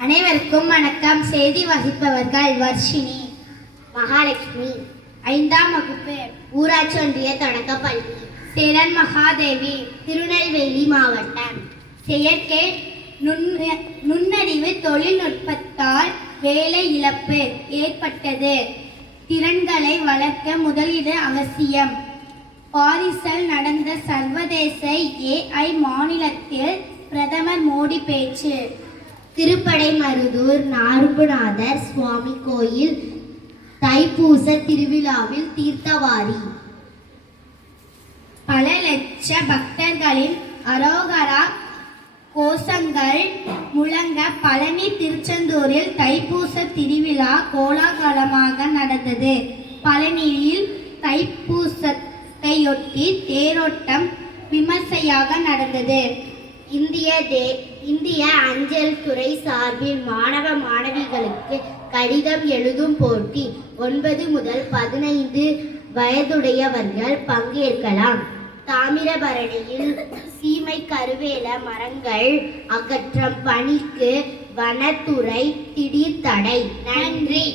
அனைவருக்கும் வணக்கம். செய்தி வகிப்பவர்கள் வர்ஷினி மகாலட்சுமி. ஐந்தாம் வகுப்பு ஊராட்சி ஒன்றிய தொடக்கப்பள்ளி. சேரன் மகாதேவி திருநெல்வேலி மாவட்டம். செயற்கை நுண் நுண்ணறிவு தொழில்நுட்பத்தால் வேலை இழப்பு ஏற்பட்டது. திறன்களை வளர்க்க முதலீடு அவசியம். பாரிஸில் நடந்த சர்வதேச ஏஐ மாநிலத்தில் பிரதமர் மோடி பேச்சு. திருப்படைமருதூர் நாருபுநாதர் சுவாமி கோயில் தைப்பூச திருவிழாவில் தீர்த்தவாரி. பல லட்ச பக்தர்களின் அரோகரா கோஷங்கள் முழங்க பழனி திருச்செந்தூரில் தைப்பூச திருவிழா கோலாகலமாக நடந்தது. பழனியில் தைப்பூசத்தையொட்டி தேரோட்டம் விமர்சையாக நடந்தது. இந்திய தே இந்திய அஞ்சல் துறை சார்பில் மாணவ மாணவிகளுக்கு கடிதம் எழுதும் போட்டி ஒன்பது முதல் பதினைந்து வயதுடையவர்கள் பங்கேற்கலாம். தாமிரபரணியில் சீமை கருவேல மரங்கள் அகற்றம் பணிக்கு வனத்துறை திடீர் தடை. நன்றி.